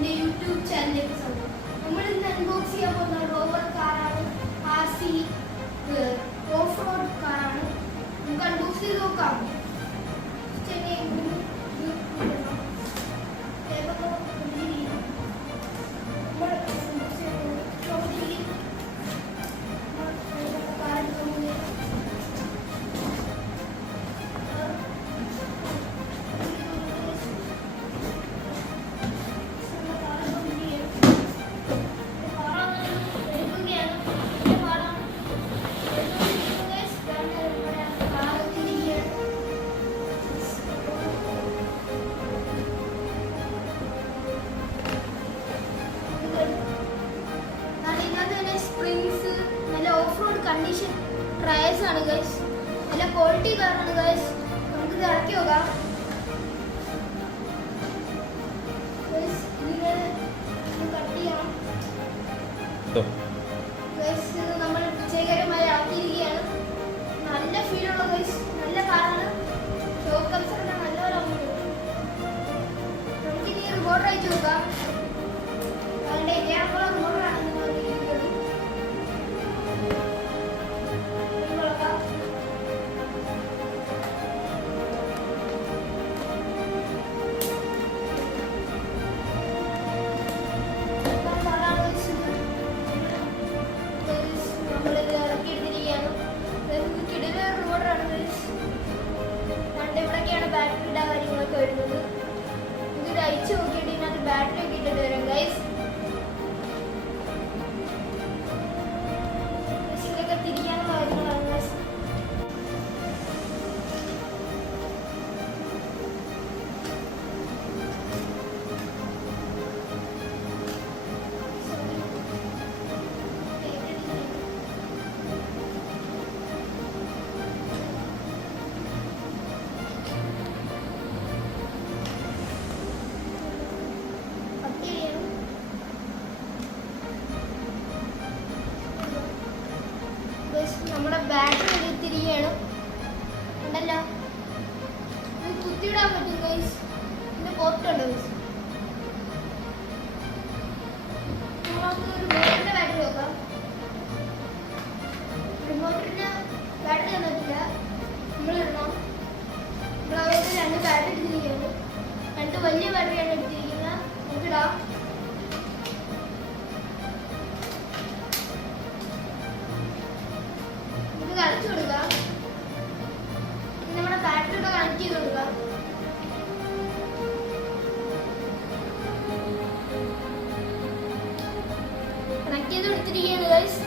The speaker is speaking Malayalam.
എൻ്റെ യൂട്യൂബ് ചാനലിലേക്ക് സ്വാഗതം. നമ്മൾ ഇന്ന് അൺബോക്സ് ചെയ്യാൻ പോകുന്ന റോവർ കാറാണ്. RC ഓഫ് റോഡ് കാറാണ്. നമുക്ക് അൺബോക്സ് ചെയ്ത് നോക്കാം. കണ്ടീഷൻ ട്രയൽസ് ആണ് ഗൈസ്. നല്ല ക്വാളിറ്റി കാറാണ് ഗൈസ്. നമുക്ക് ഇത് ഇറക്കി നോക്കാം. കട്ട് ചെയ്യാം ഗൈസ്. ഇത് നമ്മൾ വിജയകരമായി ഇറക്കിയിരിക്കുകയാണ്. നല്ല ഫീലുള്ള ഗൈസ്. നല്ല കാറാണ്. ഷോക്ക് കൺസറിന്റെ നല്ലപോലെ നമുക്കിനി റിമോട്ട് അയച്ചു നോക്കാം. അതിന്റെ ഏഴാമത്തെ റിമോട്ടാണ് ബാറ്ററി ഇടാൻ കാര്യങ്ങളൊക്കെ വരുന്നത്. ഇത് അയച്ചു നോക്കിയിട്ട് ഇതിനകത്ത് ബാറ്ററി ഒക്കെ ഇട്ടിട്ട് വരാം ഗൈസ്. ഇതൊക്കെ തിരിക്കാനുള്ള കാര്യങ്ങളാണ് ഗൈസ്. നമ്മുടെ ബാറ്ററി എടുത്തിരിക്കുകയാണ്. ഉണ്ടല്ലോ, ഇത് കുത്തിയിടാൻ പറ്റും ഗൈസ്. ഇതിന്റെ പോർട്ടുണ്ട് ഗൈസ്. നമുക്ക് ഒരു റിമോട്ടിന്റെ ബാറ്ററി നോക്കാം. റിമോട്ടിന് ബാറ്ററി തന്നിട്ടില്ല. നമ്മൾ ഇടണം. നമ്മളവിടെ രണ്ട് ബാറ്ററി എടുത്തിരിക്കുകയാണ്. രണ്ട് വലിയ ബാറ്ററിയാണ് എടുത്തിരിക്കുന്നത്. നമുക്കിടാം. കണക്ട് കൊടുക്കുക. നമ്മുടെ ബാറ്ററിയുടെ കണക്ട് ചെയ്ത് കൊടുക്കുക. കണക്ട് ചെയ്ത് കൊടുത്തിരിക്കുകയാണ് ഗൈസ്.